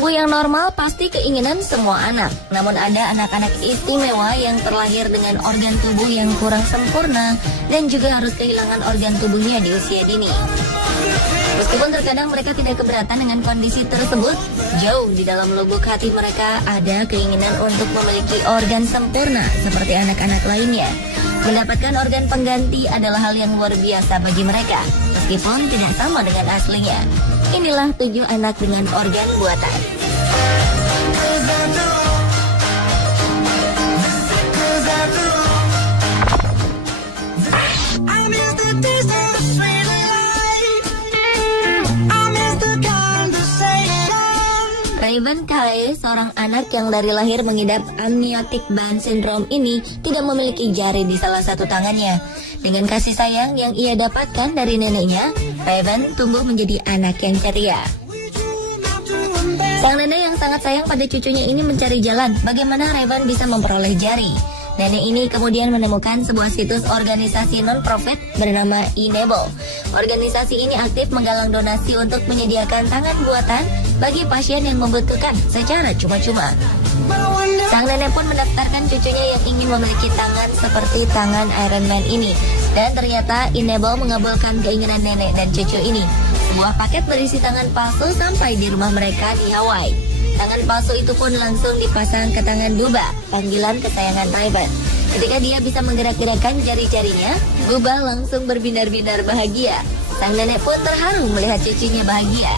tubuh yang normal pasti keinginan semua anak. Namun ada anak-anak istimewa yang terlahir dengan organ tubuh yang kurang sempurna dan juga harus kehilangan organ tubuhnya di usia dini. Meskipun terkadang mereka tidak keberatan dengan kondisi tersebut, jauh di dalam lubuk hati mereka ada keinginan untuk memiliki organ sempurna seperti anak-anak lainnya. Mendapatkan organ pengganti adalah hal yang luar biasa bagi mereka, meskipun tidak sama dengan aslinya. Inilah 7 anak dengan organ buatan. Raven Kae, seorang anak yang dari lahir mengidap amniotic band syndrome ini, tidak memiliki jari di salah satu tangannya. Dengan kasih sayang yang ia dapatkan dari neneknya, Raven tumbuh menjadi anak yang ceria. Sang nenek yang sangat sayang pada cucunya ini mencari jalan bagaimana Raven bisa memperoleh jari. Nenek ini kemudian menemukan sebuah situs organisasi non-profit bernama Enable. Organisasi ini aktif menggalang donasi untuk menyediakan tangan buatan bagi pasien yang membutuhkan secara cuma-cuma. Sang nenek pun mendaftarkan cucunya yang ingin memiliki tangan seperti tangan Iron Man ini. Dan ternyata Enable mengabulkan keinginan nenek dan cucu ini. Sebuah paket berisi tangan palsu sampai di rumah mereka di Hawaii. Tangan palsu itu pun langsung dipasang ke tangan Buba, panggilan kesayangan Raven. Ketika dia bisa menggerak-gerakkan jari-jarinya, Buba langsung berbinar-binar bahagia. Sang nenek pun terharu melihat cucunya bahagia.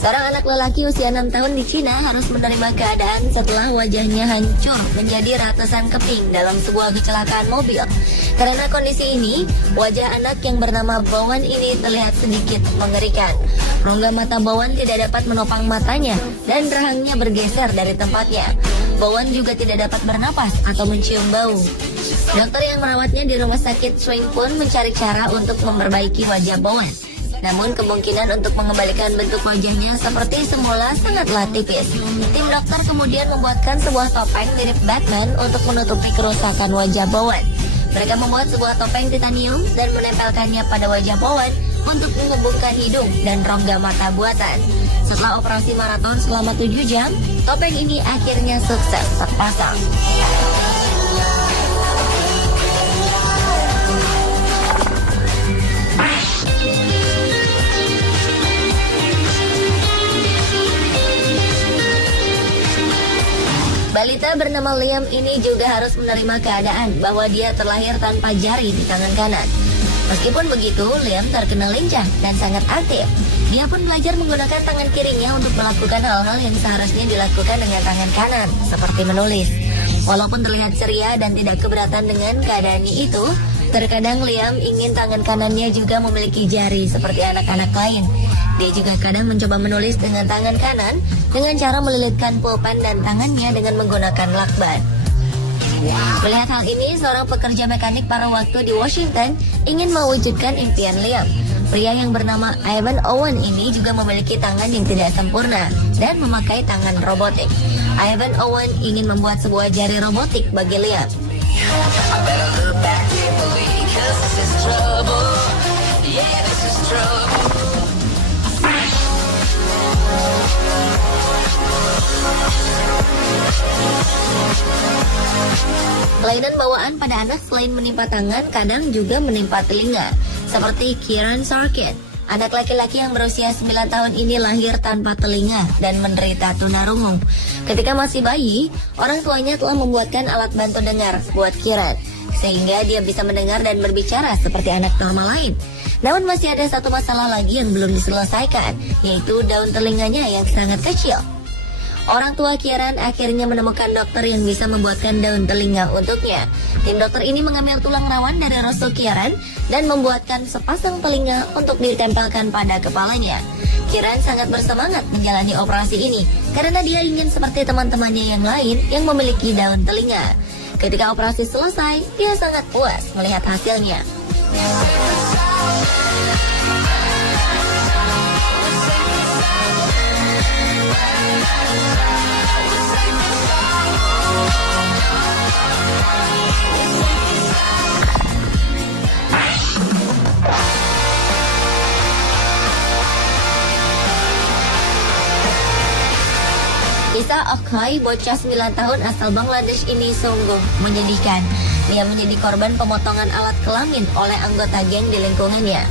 Seorang anak lelaki usia 6 tahun di Cina harus menerima keadaan setelah wajahnya hancur menjadi ratusan keping dalam sebuah kecelakaan mobil. Karena kondisi ini, wajah anak yang bernama Bowen ini terlihat sedikit mengerikan. Rongga mata Bowen tidak dapat menopang matanya dan rahangnya bergeser dari tempatnya. Bowen juga tidak dapat bernapas atau mencium bau. Dokter yang merawatnya di rumah sakit Swing pun mencari cara untuk memperbaiki wajah Bowen. Namun kemungkinan untuk mengembalikan bentuk wajahnya seperti semula sangatlah tipis. Tim dokter kemudian membuatkan sebuah topeng mirip Batman untuk menutupi kerusakan wajah Bowen. Mereka membuat sebuah topeng titanium dan menempelkannya pada wajah Bowen untuk menghubungkan hidung dan rongga mata buatan. Setelah operasi maraton selama 7 jam, topeng ini akhirnya sukses terpasang. Balita bernama Liam ini juga harus menerima keadaan bahwa dia terlahir tanpa jari di tangan kanan. Meskipun begitu, Liam terkenal lincah dan sangat aktif. Dia pun belajar menggunakan tangan kirinya untuk melakukan hal-hal yang seharusnya dilakukan dengan tangan kanan, seperti menulis. Walaupun terlihat ceria dan tidak keberatan dengan keadaannya itu, terkadang Liam ingin tangan kanannya juga memiliki jari seperti anak-anak lain. Dia juga kadang mencoba menulis dengan tangan kanan dengan cara melilitkan pulpen dan tangannya dengan menggunakan lakban. Melihat hal ini, seorang pekerja mekanik pada waktu di Washington ingin mewujudkan impian Liam. Pria yang bernama Ivan Owen ini juga memiliki tangan yang tidak sempurna dan memakai tangan robotik. Ivan Owen ingin membuat sebuah jari robotik bagi Liam. Kelainan bawaan pada anak selain menimpa tangan, kadang juga menimpa telinga. Seperti Kieran Sarkit, anak laki-laki yang berusia 9 tahun ini lahir tanpa telinga dan menderita tunarungu. Ketika masih bayi, orang tuanya telah membuatkan alat bantu dengar buat Kieran, sehingga dia bisa mendengar dan berbicara seperti anak normal lain. Namun masih ada satu masalah lagi yang belum diselesaikan, yaitu daun telinganya yang sangat kecil. Orang tua Kieran akhirnya menemukan dokter yang bisa membuatkan daun telinga untuknya. Tim dokter ini mengambil tulang rawan dari rusuk Kieran dan membuatkan sepasang telinga untuk ditempelkan pada kepalanya. Kieran sangat bersemangat menjalani operasi ini karena dia ingin seperti teman-temannya yang lain yang memiliki daun telinga. Ketika operasi selesai, dia sangat puas melihat hasilnya. Kisah Okhoi, bocah 9 tahun asal Bangladesh ini sungguh menyedihkan. Dia menjadi korban pemotongan alat kelamin oleh anggota geng di lingkungannya.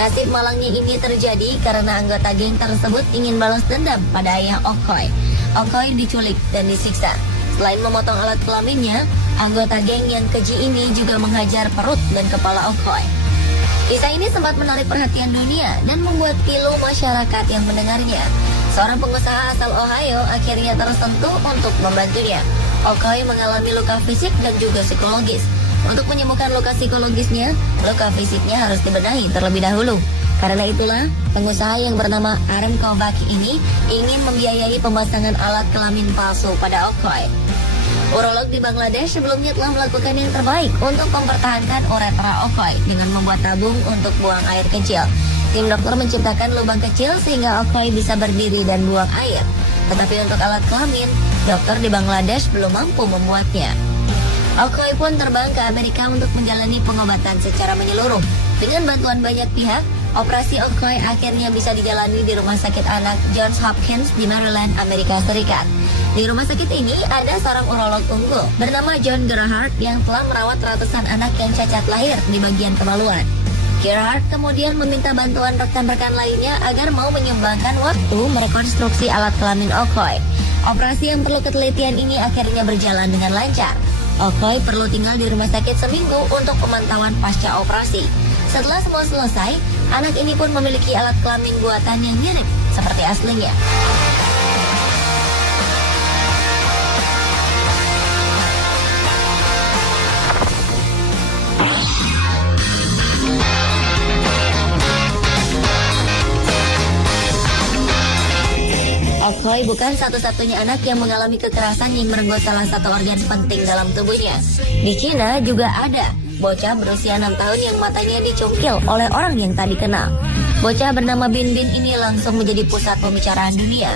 Nasib malangnya ini terjadi karena anggota geng tersebut ingin balas dendam pada ayah Okhoi. Okhoi diculik dan disiksa. Selain memotong alat kelaminnya, anggota geng yang keji ini juga menghajar perut dan kepala Okhoi. Kisah ini sempat menarik perhatian dunia dan membuat pilu masyarakat yang mendengarnya. Seorang pengusaha asal Ohio akhirnya tersentuh untuk membantunya. Okhoi mengalami luka fisik dan juga psikologis. Untuk menyembuhkan luka psikologisnya, luka fisiknya harus dibenahi terlebih dahulu. Karena itulah, pengusaha yang bernama Arem Kovaki ini ingin membiayai pemasangan alat kelamin palsu pada Okhoi. Urolog di Bangladesh sebelumnya telah melakukan yang terbaik untuk mempertahankan uretra Okhoi dengan membuat tabung untuk buang air kecil. Tim dokter menciptakan lubang kecil sehingga Okhoi bisa berdiri dan buang air. Tetapi untuk alat kelamin, dokter di Bangladesh belum mampu membuatnya. Okhoi pun terbang ke Amerika untuk menjalani pengobatan secara menyeluruh. Dengan bantuan banyak pihak, operasi Okhoi akhirnya bisa dijalani di Rumah Sakit Anak Johns Hopkins di Maryland, Amerika Serikat. Di rumah sakit ini ada seorang urolog unggul bernama John Gerhardt yang telah merawat ratusan anak yang cacat lahir di bagian kemaluan. Gerhardt kemudian meminta bantuan rekan-rekan lainnya agar mau menyumbangkan waktu merekonstruksi alat kelamin Okhoi. Operasi yang perlu ketelitian ini akhirnya berjalan dengan lancar. Okhoi perlu tinggal di rumah sakit seminggu untuk pemantauan pasca operasi. Setelah semua selesai, anak ini pun memiliki alat kelamin buatan yang mirip seperti aslinya. Okhoi bukan satu-satunya anak yang mengalami kekerasan yang merenggut salah satu organ penting dalam tubuhnya. Di Cina juga ada bocah berusia 6 tahun yang matanya dicungkil oleh orang yang tak dikenal. Bocah bernama Bin Bin ini langsung menjadi pusat pembicaraan dunia.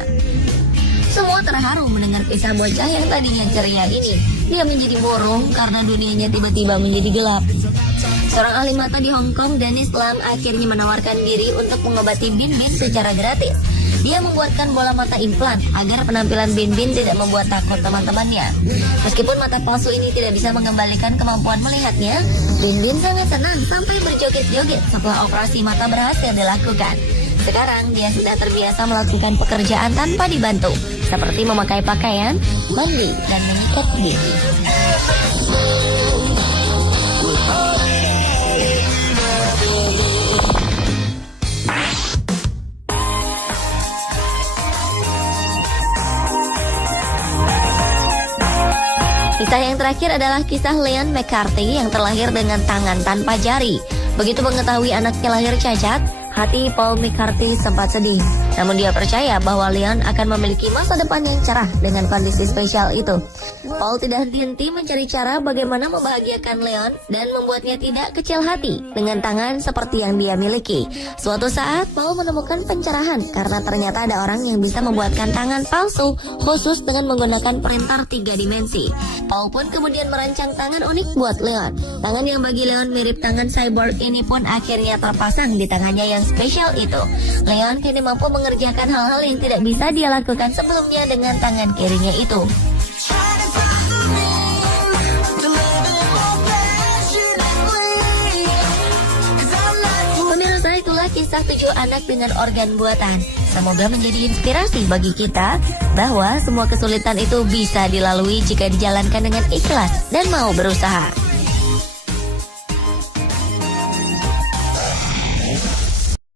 Semua terharu mendengar kisah bocah yang tadinya ceria ini. Dia menjadi murung karena dunianya tiba-tiba menjadi gelap. Seorang ahli mata di Hong Kong, Dennis Lam, akhirnya menawarkan diri untuk mengobati Bin Bin secara gratis. Dia membuatkan bola mata implan agar penampilan Bin Bin tidak membuat takut teman-temannya. Meskipun mata palsu ini tidak bisa mengembalikan kemampuan melihatnya, Bin Bin sangat senang sampai berjoget-joget setelah operasi mata berhasil dilakukan. Sekarang dia sudah terbiasa melakukan pekerjaan tanpa dibantu, seperti memakai pakaian, mandi, dan menyikat gigi. Kisah yang terakhir adalah kisah Leon McCarthy yang terlahir dengan tangan tanpa jari. Begitu mengetahui anaknya lahir cacat, hati Paul McCarthy sempat sedih. Namun dia percaya bahwa Leon akan memiliki masa depan yang cerah dengan kondisi spesial itu. Paul tidak henti-henti mencari cara bagaimana membahagiakan Leon dan membuatnya tidak kecil hati dengan tangan seperti yang dia miliki. Suatu saat, Paul menemukan pencerahan karena ternyata ada orang yang bisa membuatkan tangan palsu khusus dengan menggunakan printer 3 dimensi. Paul pun kemudian merancang tangan unik buat Leon. Tangan yang bagi Leon mirip tangan cyborg ini pun akhirnya terpasang di tangannya yang spesial itu. Leon kini mampu mengerjakan hal-hal yang tidak bisa dia lakukan sebelumnya dengan tangan kirinya itu. Pemirsa, itulah kisah 7 anak dengan organ buatan. Semoga menjadi inspirasi bagi kita bahwa semua kesulitan itu bisa dilalui jika dijalankan dengan ikhlas dan mau berusaha.